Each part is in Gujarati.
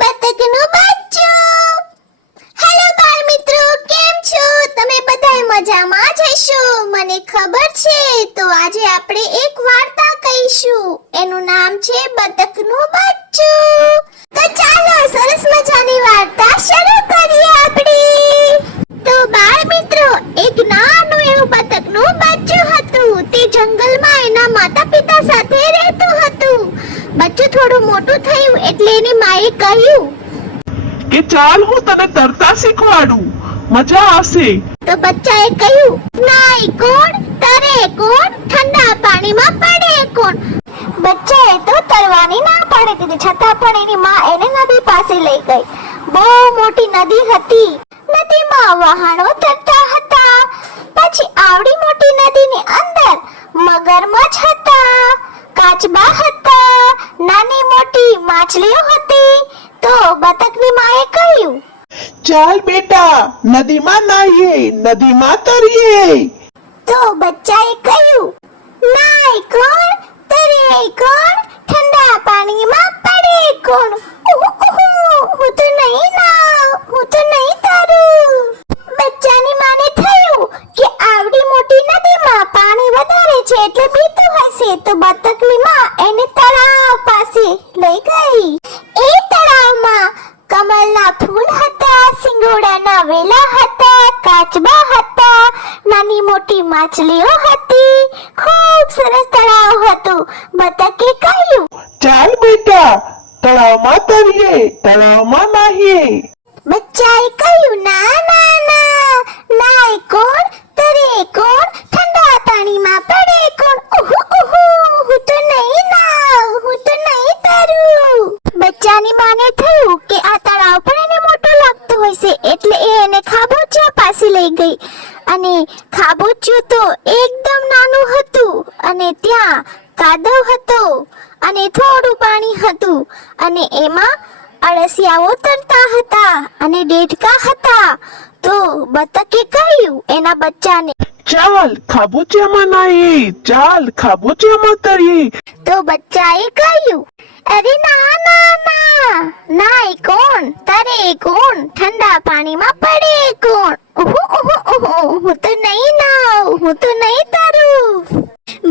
બતકનું બચ્ચું. હેલો બાળ મિત્રો કેમ છો? તમે બધા મજામાં જ હશો? મને ખબર છે, તો આજે આપણે એક વાર્તા કહીશું. એનું નામ છે બતકનું બચ્ચું. તો ચાલો, સરસ મજાની વાર્તા શરૂ કરીએ આપણે તો બાળ મિત્રો એક નાનું એવું બતકનું બચ્ચું હતું તે જંગલમાં એના માતા પિતા સાથે રહેતું હતું બચ્ચું થોડું મોટું થયું એટલે એની માએ કહ્યું કે ચાલ હું તને તરતા શીખવાડું. મજા આવશે. તો બચ્ચાએ કહ્યું નાય કોણ? તરે કોણ? ઠંડા પાણીમાં પડે કોણ? બચ્ચાએ તો તરવાની ના પાડી દીધી છતાં પણ એની માં એને નદી પાસે લઈ ગઈ. બહુ મોટી નદી હતી. નદીમાં વહાણો તરતા હતા. પછી આવડી મોટી નદીની અંદર મગરમચ્છ હતા. કાચબા હતા. નાની મોટી માછલીઓ હતી તો બતકની માએ કહ્યું ચાલ બેટા નદીમાં નાહીએ નદીમાં તરીએ. તો બચ્ચાએ કહ્યું નાય કોણ? તરે કોણ? ઠંડા પાણીમાં પડે કોણ? હું તો નહીં ના હું તો નહીં તરું. બચ્ચાની માને થયું કે આવડી મોટી નદીમાં પાણી વધારે છે એટલે બીતું હશે તો બતકની મોટી માછલીઓ હતી. ખૂબ સરસ તળાવ હતું. બતકે કહ્યું. ચાલ બેટા તળાવમાં તરીએ તળાવમાં નાહીએ. બચ્ચાએ કહ્યું ના ના ના નાય કોણ? તરે કોણ? ઠંડા પાણીમાં પડે કોણ? ઉહુ ઉહુ હું તો નહીં નાવ હું તો નહીં તરું. બચ્ચાની માને થયું કે આ તળાવ પણ એને મોટો લાગતું હોય છે એટલે એ એને ખાબોચિયા પાસે લઈ ગઈ. અને ખાબોચિયું તો એકદમ નાનું હતું અને ત્યાં કાદવ હતો અને થોડું પાણી હતું અને એમાં અળસિયાઓ તરતા હતા અને ડેઢકા હતા. તો બતકે કહ્યું એના બચ્ચાને ચાલ ખાબોચિયામાં નાહીએ ચાલ ખાબોચિયામાં તરીએ તો બચ્ચાએ કહ્યું અરે ના ના ના નાય કોણ? તરે કોણ? ઠંડા પાણીમાં પડે કોણ? હું તો નહીં નાવ, હું તો નહીં તરું.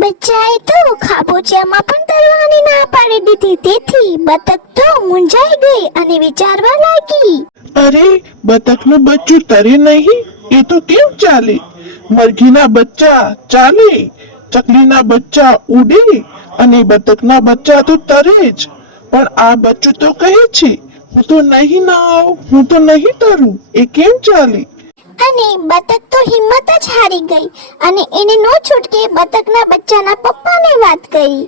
બચ્ચાએ તો ખાબોચિયામાં પણ તરવાની ના પાડી દીધી, તેથી બતક તો મૂંઝાઈ ગઈ અને વિચારવા લાગી. અરે, બતકનું બચ્ચું તરે નહીં? એ તો કેમ ચાલે? મરઘીના બચ્ચા ચાલે, ચકલીના બચ્ચા ઉડે, અને બતકના બચ્ચા તો તરે જ. પણ આ બચ્ચું તો કહે છે, હું તો નહીં નાવ, હું તો નહીં તરું. એ કેમ ચાલે? અને બતક તો હિંમત જ હારી ગઈ અને એને નો છૂટકે બતકના બચ્ચાના પપ્પાને વાત કરી.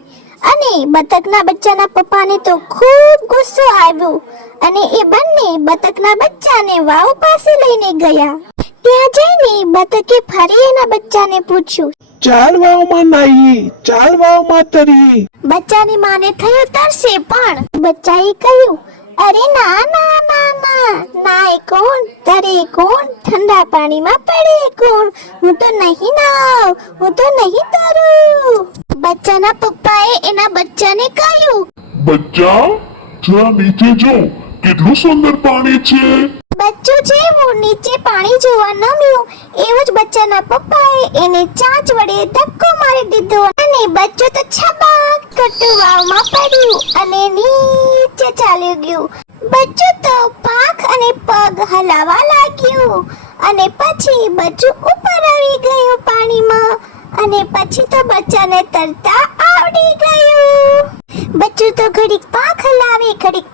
અને બતકના બચ્ચાના પપ્પાને તો ખૂબ ગુસ્સો આવ્યો અને એ બંને બતકના બચ્ચાને વાવ પાસે લઈને ગયા. ત્યાં જઈને બતકે ફરી એના બચ્ચાને પૂછ્યું ચાલ વાવમાં નાહીએ ચાલ વાવમાં તરી. બચ્ચાની માને થયો તરસે પણ બચ્ચાએ કહ્યું અરે ના ના ના ના. નાય કોણ? તરે કોણ? ઠંડા પાણીમાં પડે કોણ? હું તો નહીં નાવ. હું તો નહીં તરું. બચ્ચાના પપ્પાએ એના બચ્ચાને કહ્યું. બચ્ચા, જરા નીચે જો. કેટલું સુંદર પાણી છે. બચ્ચું જેવું નીચે પાણી જોવા નમ્યું એવું જ બચ્ચાના પપ્પાએ એને ચાંચ વડે ધક્કો મારી દીધો અને બચ્ચું તો છબાક કરતું વાવમાં અને નીચે ચાલ્યું ગયું. બચ્ચું તો પાંખ અને પગ હલાવા લાગ્યું અને પછી બચ્ચું ઉપર આવી ગયું પાણીમાં અને પછી તો બચ્ચાને તરતા આવડી ગયું. બચ્ચું તો ઘડીક પાંખ હલાવે, ઘડીક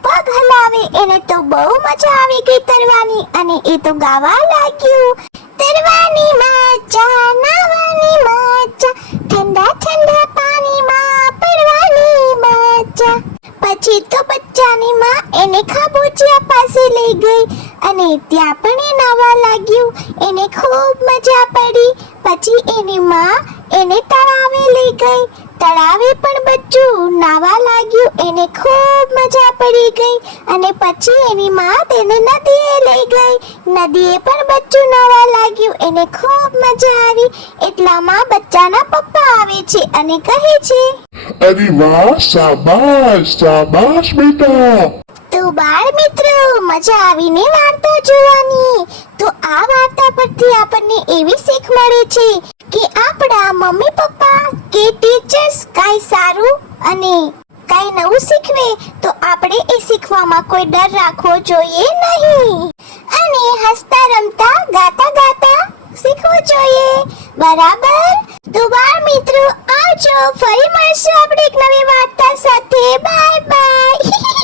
એને તો બહુ મજા આવી ગઈ તરવાની અને એ તો ગાવા લાગ્યું. તરવાની મજા, નાવાની મજા, ઠંડા ઠંડા પાણીમાં પડવાની મજા. પછી તો બચ્ચાની માં એને ખાબોચિયા પાસે લઈ ગઈ અને ત્યાં પણ એ નાવા લાગ્યું. એને ખૂબ મજા પડી. પછી એની માં એને તળાવે લઈ ગઈ. તળાવે પણ બચ્ચું નાવા લાગ્યું એને ખૂબ મજા પડી ગઈ અને પછી એની માં તેને નદીએ લઈ ગઈ. નદીએ પણ બચ્ચું નાવા લાગ્યું એને ખૂબ મજા આવી. એટલામાં બચ્ચાના પપ્પા આવે છે અને કહે છે અરે વાહ શાબાશ શાબાશ બેટા. તો બાળ મિત્રો મજા આવીને વાર્તા જોવાની. તો આ વાર્તા પરથી આપણને એવી શીખ મળે છે કે આપણા મમ્મી પપ્પા કે ટીચર્સ કાંઈ સારું અને કઈ નવું શીખવે તો આપણે એ શીખવામાં કોઈ ડર રાખવો જોઈએ નહીં. અને હસતા રમતા ગાતા ગાતા શીખવું જોઈએ. બરાબર? તો બાળ મિત્રો, આવજો. ફરી મળશું આપણે એક નવી વાર્તા સાથે. Bye bye.